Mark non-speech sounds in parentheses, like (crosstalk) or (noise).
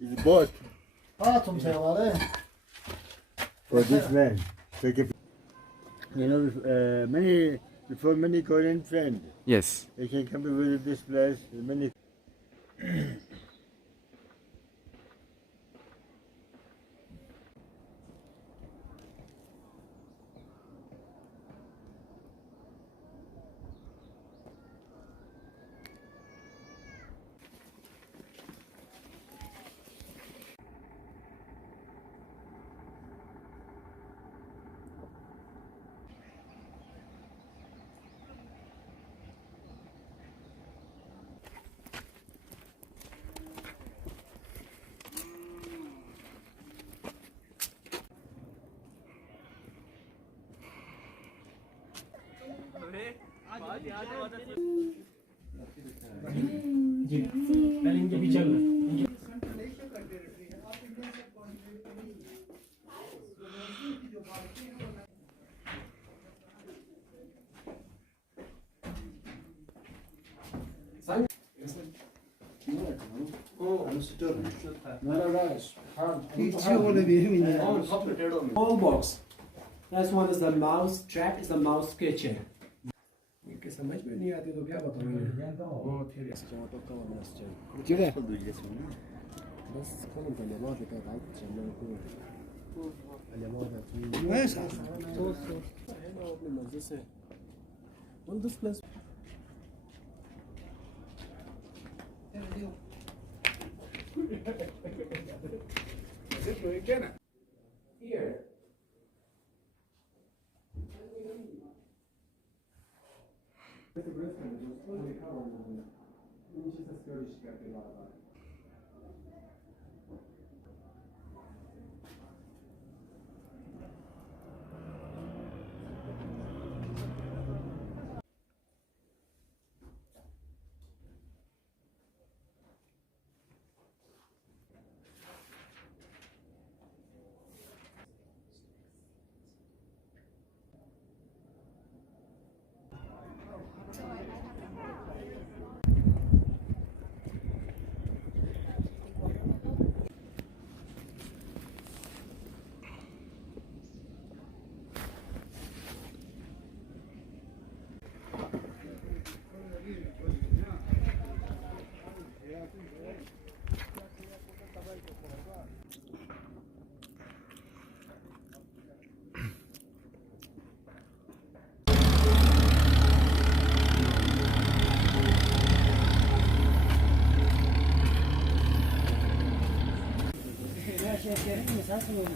He's bought Patumsevaları. For this man. Take it. You know, uh, many, for many Korean friends. Yes. They can come to visit this place. Many mm (clears throat) पहले इनके पीछे चलना Whole box. Last one is the mouse trap, is the mouse catcher. 对头，两个同学。我天，时间都搞完了时间。现在好多钱了？那是可能在那老地方干，现在都都好。在那老地方。为啥？都都。哎，那我们这是？我们这不？哎，对。嘿嘿嘿嘿嘿嘿。这说一点啊。perspective on life. 那是我们。